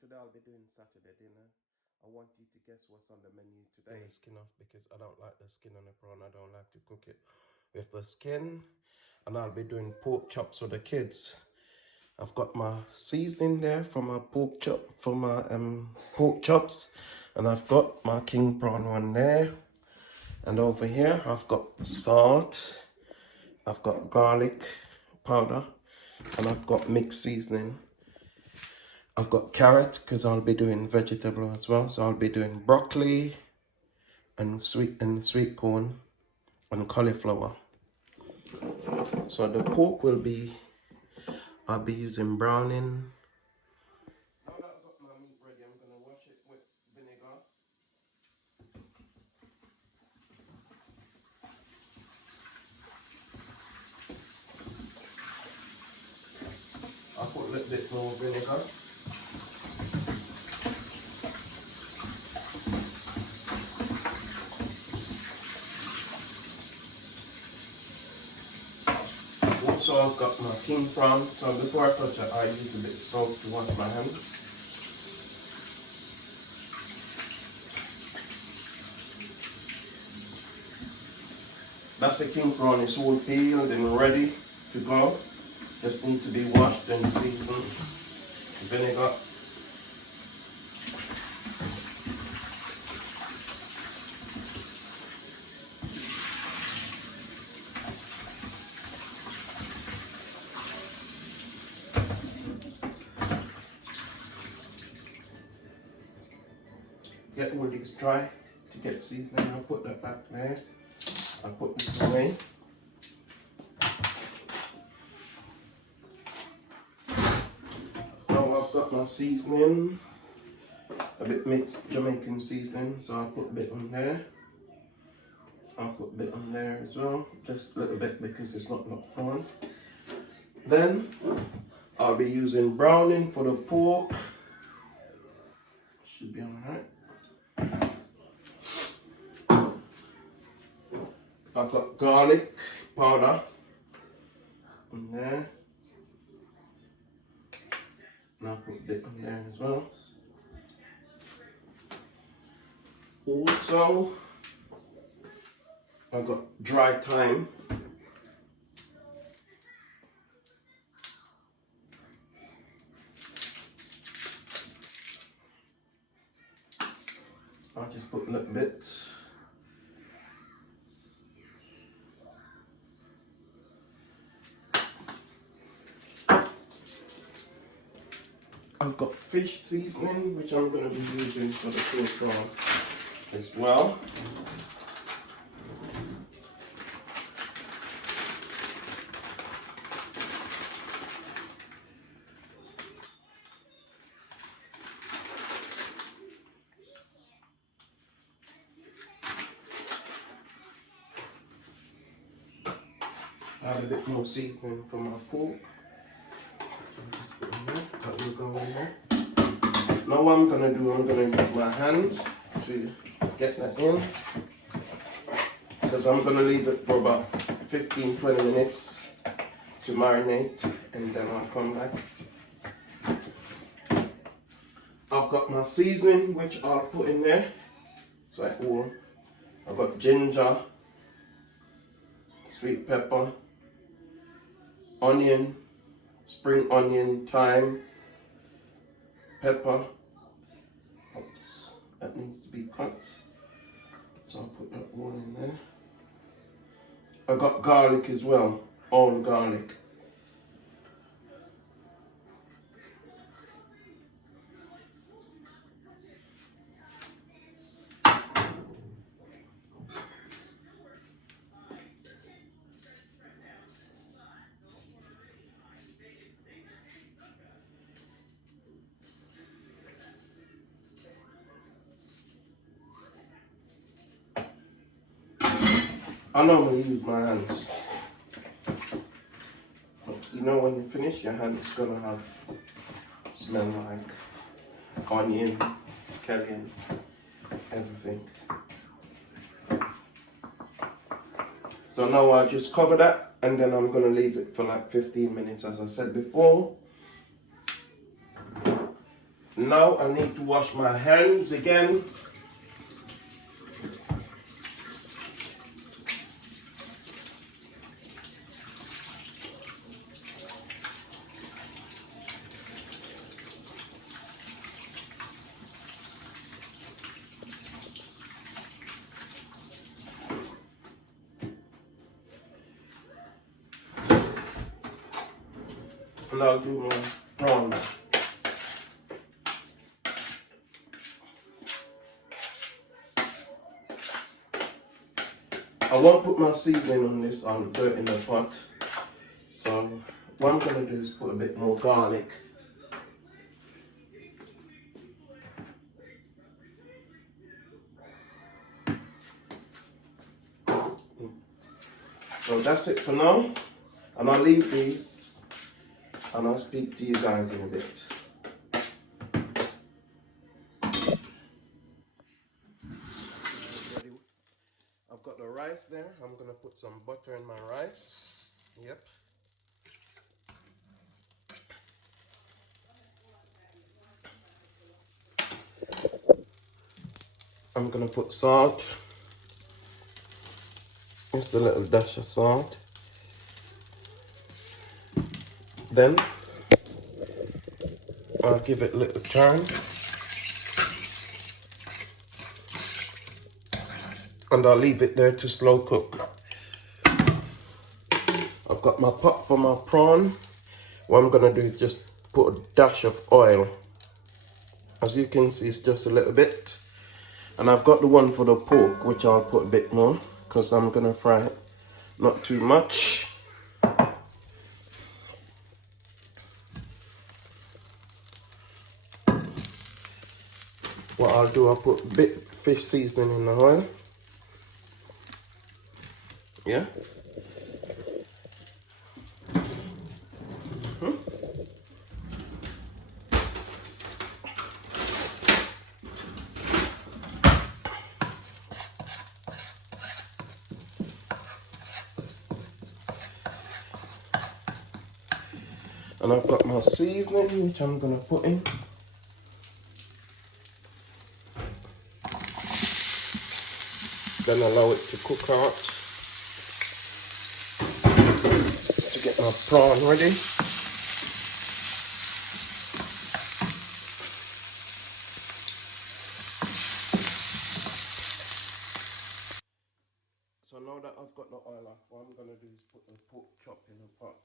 today I'll be doing Saturday dinner. I want you to guess what's on the menu today. The skin off because I don't like the skin on the prawn. I don't like to cook it with the skin. And I'll be doing pork chops for the kids. I've got my seasoning there for my pork chop, for my pork chops, and I've got my king prawn one there. And over here I've got salt, I've got garlic powder, and I've got mixed seasoning. I've got carrot because I'll be doing vegetable as well. So I'll be doing broccoli and sweet corn and cauliflower. So the pork will be, I'll be using browning. Now that I've got my meat ready, I'm gonna wash it with vinegar. I'll put a little bit more vinegar. Also, I've got my king prawn. So before I touch it, I use a bit of salt to wash my hands. That's the king prawn. It's all peeled and ready to go. Just need to be washed and seasoned. Vinegar. Get all these dry to get seasoning. I'll put that back there. I'll put this away. Now I've got my seasoning, a bit mixed Jamaican seasoning, so I'll put a bit on there. I'll put a bit on there as well, just a little bit because it's not enough prawn. Then I'll be using browning for the pork. Should be alright. I've got garlic powder on there. And I'll put a bit on there as well. Also, I've got dry thyme. I'll just put a little bit. I've got fish seasoning, which I'm going to be using for the king prawn as well. Add a bit more seasoning for my pork. That will go in there. Now what I'm going to do, I'm going to use my hands to get that in. Because I'm going to leave it for about 15-20 minutes to marinate, and then I'll come back. I've got my seasoning, which I'll put in there. So I've got ginger, sweet pepper, onion, spring onion, thyme, pepper. Oops, that needs to be cut. So I'll put that all in there. I got garlic as well, all garlic. I normally use my hands. But you know, when you finish, your hand's gonna have smell like onion, scallion, everything. So now I'll just cover that, and then I'm gonna leave it for like 15 minutes, as I said before. Now I need to wash my hands again. And I'll do my prawns. I won't put my seasoning on this, I'll do it in the pot. So what I'm going to do is put a bit more garlic. So that's it for now. And I'll leave these and I'll speak to you guys in a bit. I've got the rice there. I'm going to put some butter in my rice. Yep. I'm going to put salt. Just a little dash of salt. Then I'll give it a little turn. And I'll leave it there to slow cook. I've got my pot for my prawn. What I'm going to do is just put a dash of oil. As you can see, it's just a little bit. And I've got the one for the pork, which I'll put a bit more because I'm going to fry it not too much. What I'll do, I'll put a bit fish seasoning in the oil. Yeah. And I've got my seasoning, which I'm going to put in. Then allow it to cook out to get my prawn ready. So now that I've got the oil off, what I'm going to do is put the pork chop in the pot.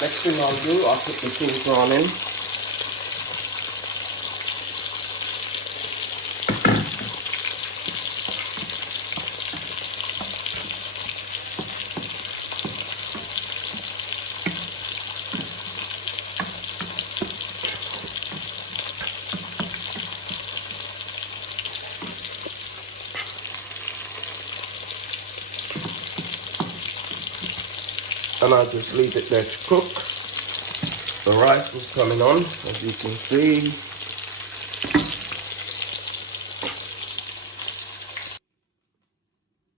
Next thing I'll do, I'll put the king prawn in. And I'll just leave it there to cook. The rice is coming on, as you can see.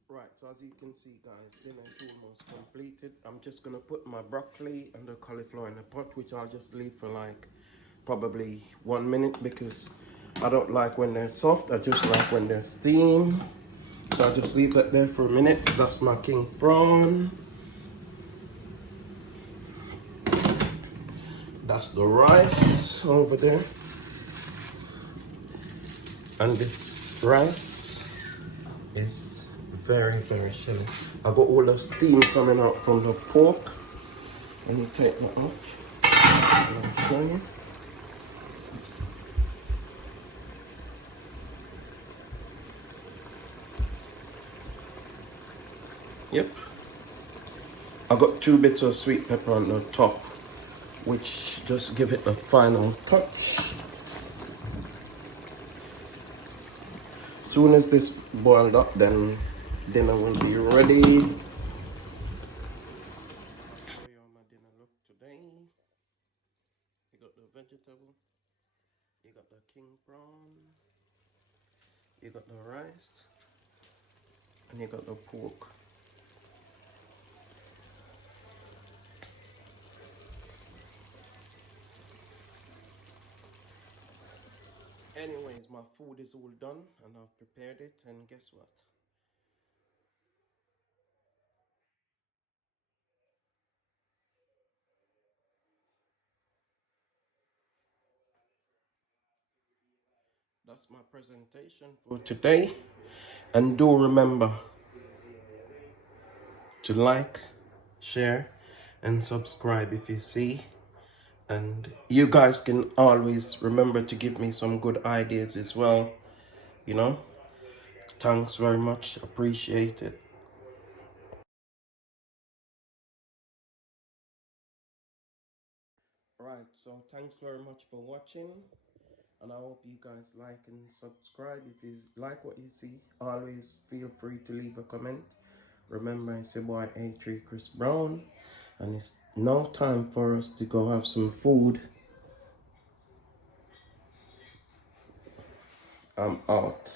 Right, so as you can see guys, dinner is almost completed. I'm just going to put my broccoli and the cauliflower in the pot, which I'll just leave for like probably 1 minute because I don't like when they're soft, I just like when they're steamed. So I'll just leave that there for a minute. That's my king prawn. That's the rice over there. And this rice is very, very chilly. I got all the steam coming out from the pork. Let me take that off. I'll show you. Yep. I got 2 bits of sweet pepper on the top, which just give it a final touch. Soon as this boiled up, then dinner will be ready. Show you how my dinner look today. You got the vegetable, you got the king prawn, you got the rice, and you got the pork. Anyways, my food is all done and I've prepared it, and guess what? That's my presentation for today. And do remember to like, share, and subscribe if you see. And you guys can always remember to give me some good ideas as well. You know, thanks very much. Appreciate it. Right, so thanks very much for watching. And I hope you guys like and subscribe. If you like what you see, always feel free to leave a comment. Remember, it's your boy A3 Chris Brown, and it's now time for us to go have some food. I'm out.